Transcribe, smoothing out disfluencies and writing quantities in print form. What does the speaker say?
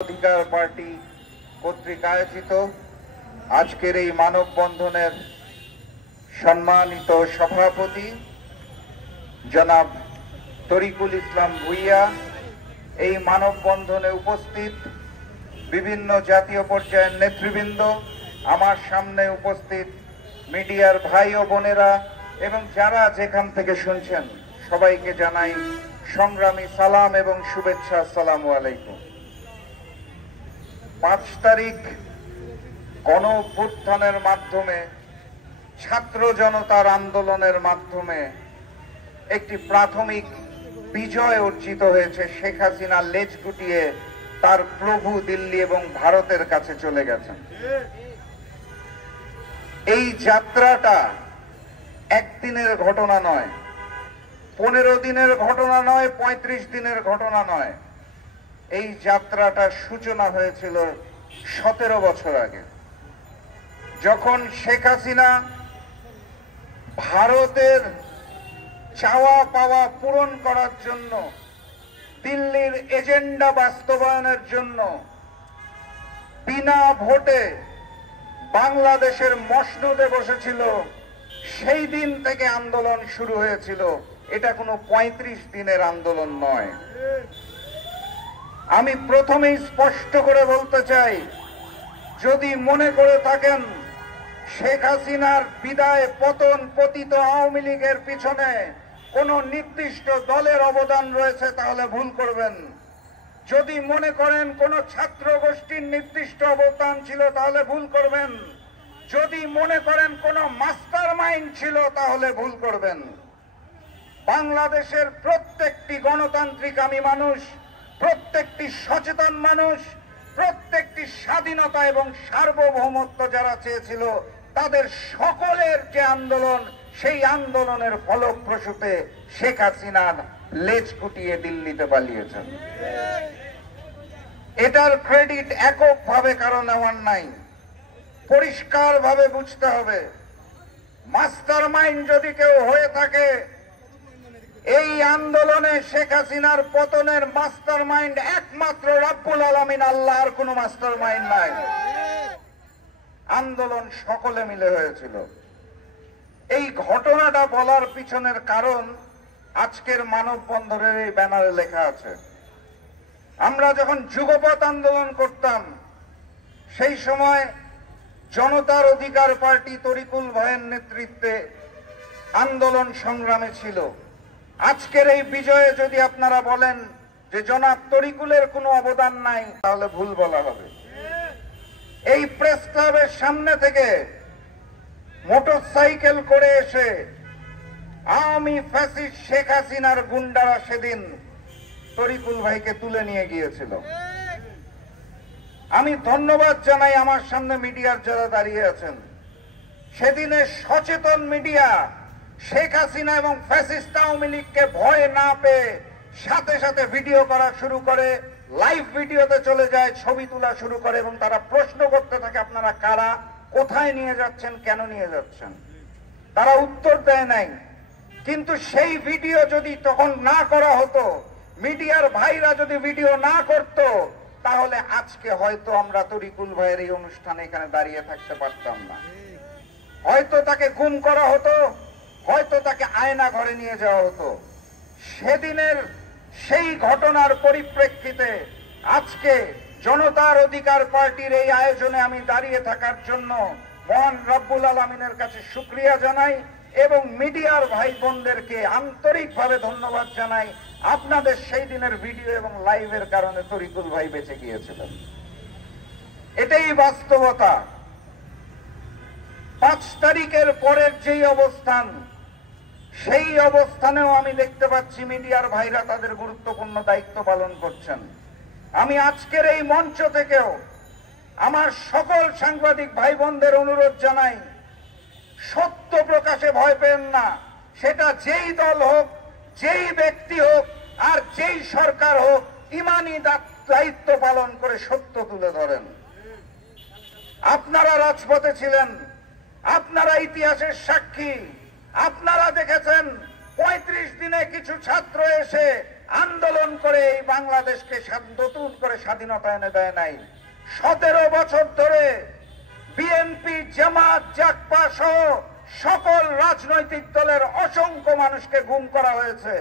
অধিকার পার্টি কর্তৃক আয়োজিত আজকের এই মানববন্ধনের সম্মানিত সভাপতি জনাব তরিকুল ইসলাম ভুইয়া, এই মানববন্ধনে উপস্থিত বিভিন্ন জাতীয় পর্যায়ের নেতৃবৃন্দ, আমার সামনে উপস্থিত মিডিয়ার ভাই ও বোনেরা এবং যারা যেখান থেকে শুনছেন সবাইকে জানাই সংগ্রামী সালাম এবং শুভেচ্ছা। আসসালামু আলাইকুম। 5 তারিখ গণ অভ্যুত্থানের মাধ্যমে, ছাত্র জনতার আন্দোলনের মাধ্যমে একটি প্রাথমিক বিজয় অর্জিত হয়েছে। শেখ হাসিনা লেজ গুটিয়ে তার প্রভু দিল্লি এবং ভারতের কাছে চলে গেছেন। এই যাত্রাটা একদিনের ঘটনা নয়, 15 দিনের ঘটনা নয়, 35 দিনের ঘটনা নয়। এই যাত্রাটার সূচনা হয়েছিল 17 বছর আগে, যখন শেখ হাসিনা ভারতের চাওয়া পাওয়া পূরণ করার জন্য, দিল্লির এজেন্ডা বাস্তবায়নের জন্য বিনা ভোটে বাংলাদেশের মসনদে বসেছিল। সেই দিন থেকে আন্দোলন শুরু হয়েছিল। এটা কোনো 35 দিনের আন্দোলন নয়। আমি প্রথমেই স্পষ্ট করে বলতে চাই, যদি মনে করে থাকেন শেখ হাসিনার বিদায়, পতন, পতিত আওয়ামী লীগের পিছনে কোন নির্দিষ্ট দলের অবদান রয়েছে, তাহলে ভুল করবেন। যদি মনে করেন কোন ছাত্র গোষ্ঠীর নির্দিষ্ট অবদান ছিল, তাহলে ভুল করবেন। যদি মনে করেন কোন মাস্টার মাইন্ড ছিল, তাহলে ভুল করবেন। বাংলাদেশের প্রত্যেকটি গণতান্ত্রিকামী মানুষ, প্রত্যেকটি সচেতন মানুষ, প্রত্যেকটি স্বাধীনতা এবং সার্বভৌমত্ব যারা চেয়েছিল, তাদের সকলের যে আন্দোলন, সেই আন্দোলনের ফলপ্রসূতে শেখ হাসিনার লেজ গুটিয়ে দিল্লিতে পালিয়েছেন। এটার ক্রেডিট এককভাবে কারো নেওয়ার নাই, পরিষ্কারভাবে বুঝতে হবে। মাস্টার মাইন্ড যদি কেউ হয়ে থাকে, এই আন্দোলনে শেখ হাসিনার পতনের মাস্টার মাইন্ড একমাত্র রব্বুল আলামিন আল্লাহ, আর কোনো মাস্টার মাইন্ড নাই। আন্দোলন সকলে মিলে হয়েছিল। এই ঘটনাটা বলার পিছনের কারণ আজকের মানববন্ধনের এই ব্যানারে লেখা আছে। আমরা যখন যুগপৎ আন্দোলন করতাম, সেই সময় জনতার অধিকার পার্টি তরিকুল ভাইয়ের নেতৃত্বে আন্দোলন সংগ্রামে ছিল। আজকের এই বিজয়ে যদি আপনারা বলেন যে জনাব তরিকুলের কোনো অবদান নাই, তাহলে ভুল বলা হবে। এই প্রেস ক্লাবের সামনে থেকে মোটরসাইকেল করে এসে আওয়ামী ফ্যাসিস্ট শেখ হাসিনার গুন্ডারা সেদিন তরিকুল ভাইকে তুলে নিয়ে গিয়েছিল। আমি ধন্যবাদ জানাই আমার সামনে মিডিয়ার যারা দাঁড়িয়ে আছেন। সেদিনের সচেতন মিডিয়া শেখ হাসিনা এবং ফ্যাসিস্ট আওয়ামী লীগকে ভয় না পেয়ে সাথে সাথে ভিডিও করা শুরু করে, লাইভ ভিডিওতে চলে যায়, ছবি তোলা শুরু করে এবং তারা প্রশ্ন করতে থাকে, আপনারা কারা, কোথায় নিয়ে যাচ্ছেন, কেন নিয়ে যাচ্ছেন। তারা উত্তর দেয় নাই। কিন্তু সেই ভিডিও যদি তখন না করা হতো, মিডিয়ার ভাইরা যদি ভিডিও না করত, তাহলে আজকে হয়তো আমরা তরিকুল ভাইয়ের এই অনুষ্ঠানে এখানে দাঁড়িয়ে থাকতে পারতাম না। হয়তো তাকে গুম করা হতো, হয়তো তাকে আয়না ঘরে নিয়ে যাওয়া হতো। সেদিনের সেই ঘটনার পরিপ্রেক্ষিতে আজকে জনতার অধিকার পার্টির এই আয়োজনে আমি দাঁড়িয়ে থাকার জন্য মহান রব্বুল আলামিনের কাছে শুকরিয়া জানাই এবং মিডিয়ার ভাই বোনদেরকে আন্তরিকভাবে ধন্যবাদ জানাই। আপনাদের সেই দিনের ভিডিও এবং লাইভের কারণে তরিকুল ভাই বেঁচে গিয়েছিলেন। এটাই বাস্তবতা। 5 তারিখের পরের যেই অবস্থান, সেই অবস্থানেও আমি দেখতে পাচ্ছি মিডিয়ার ভাইরা তাদের গুরুত্বপূর্ণ দায়িত্ব পালন করছেন। আমি আজকের এই মঞ্চ থেকেও আমার সকল সাংবাদিক ভাই বোনদের অনুরোধ জানাই, সত্য প্রকাশে ভয় পেন না। সেটা যেই দল হোক, যেই ব্যক্তি হোক, আর যেই সরকার হোক, ইমানি দায়িত্ব পালন করে সত্য তুলে ধরেন। আপনারা রাজপথে ছিলেন, আপনারা ইতিহাসের সাক্ষী। আপনারা দেখেছেন 35 দিনে কিছু ছাত্র এসে আন্দোলন করে এই বাংলাদেশকে নতুন করে স্বাধীনতা এনে দেয় নাই। 17 বছর ধরে বিএনপি, জামাত, জাকপা সহ সকল রাজনৈতিক দলের অসংখ্য মানুষকে গুম করা হয়েছে।